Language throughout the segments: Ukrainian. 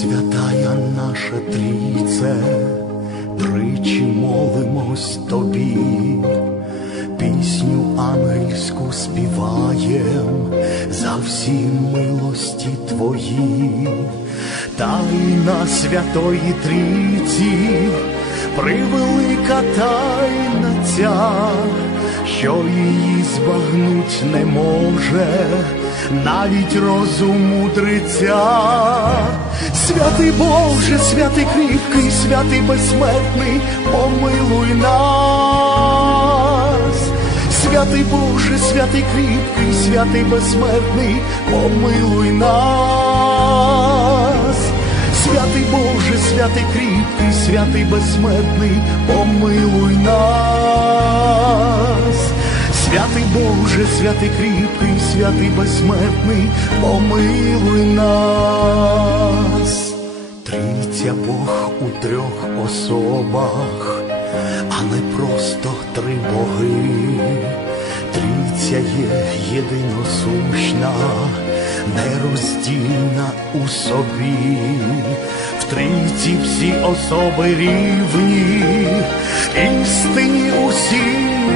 святая наша трійце, тричі молимось тобі, пісню ангельську співаєм за всі милості твої, тайна святої трійці, превелика тайна ця, що її збагнуть не може, навіть розум мудреця. Святий Боже, святий кріпкий, святий безсмертний, помилуй нас. Святий Боже, святий кріпкий, святий безсмертний, помилуй нас. Святий кріпкий, святий безсмертний, помилуй нас. Святий Боже, святий кріпкий, святий безсмертний, помилуй нас. Трійця Бог у трьох особах, а не просто три боги. Трійця є єдиносущна, нероздільна у собі. Трійці всі особи рівні, істині усі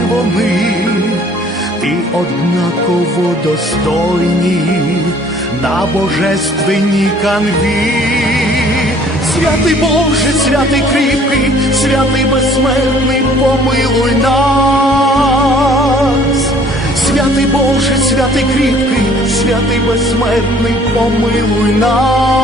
вони, і однаково достойні на божественній канві. Святий Боже, святий кріпкий, святий безсмертний, помилуй нас. Святий Боже, святий кріпкий, святий безсмертний, помилуй нас.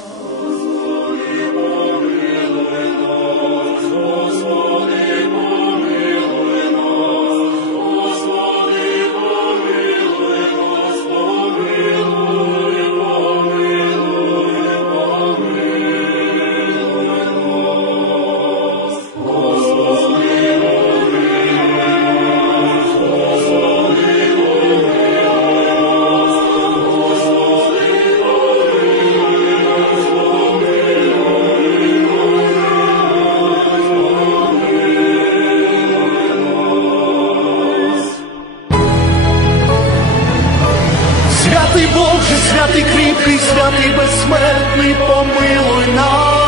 святий кріпкий, святий безсмертний, помилуй нас.